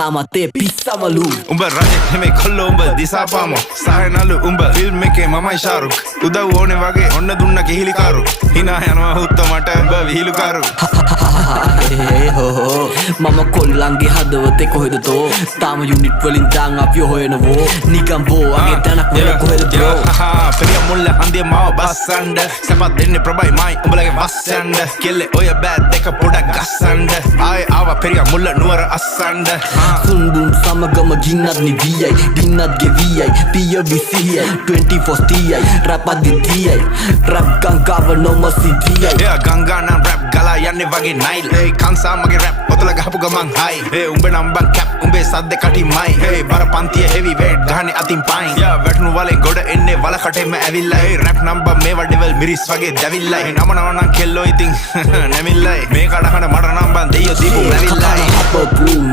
තාමත් ඒ පිස්සමලු උඹ රජෙක් නෙමෙයි කොල්ලෝ උඹ දිසාපාම සහනලු උඹ ෆිල්ම් එකේ මමයි ශාරුක් උදව් ඕනේ වගේ ඔන්න දුන්න කිහිලි කාරු hina යනවා හුත්ත මට උඹ විහිළු කාරු හෝ මම කොල්ලන්ගේ හදවතේ කොහෙද තෝ තාම යුනිට් වලින් දාන් අපි හොයනවෝ නිකම් බෝ අගේ තනක් නෙවෙයි කොහෙද බ්‍රෝ පෙරිය මුල්ල හන්දිය මාව බස්සන්න සපත් දෙන්නේ ප්‍රබයි මයි උඹලගේ වස්සන්න කෙල්ලේ ඔය බෑත් දෙක පොඩක් ගස්සන්න ආයේ ආවා පෙරිය මුල්ල නුවර අස්සන්න සුන්බුන් සමගම ගින්නත් නිවියයි දින්නත් ගෙවියයි පිය විසියයි 24 තියයි රැප් අදිතියයි රැප් ගංගාව නොම සිටියයි එයා ගංගා නම් රැප් ගලා යන්නේ වගේ නයිල් ඒ කංසා මගේ රැප් ඔතල ගහපු ගමන් හයි ඒ උඹ නම් බං කැප් උඹේ සද්ද කටිමයි ඒ බර පන්තිය හෙවි වේට් ගහන්නේ අතින් පයින් යා වැටුණු වලේ ගොඩ එන්නේ වල කටෙම ඇවිල්ලා ඒ රැප් නම්බර් මේවා ඩෙවල් මිරිස් වගේ දැවිල්ලා ඒ නම නම් කෙල්ලෝ ඉතින් නැමිල්ලයි මේ කඩහන මට නම් බං දෙයියෝ දීපු මැවිල්ලයි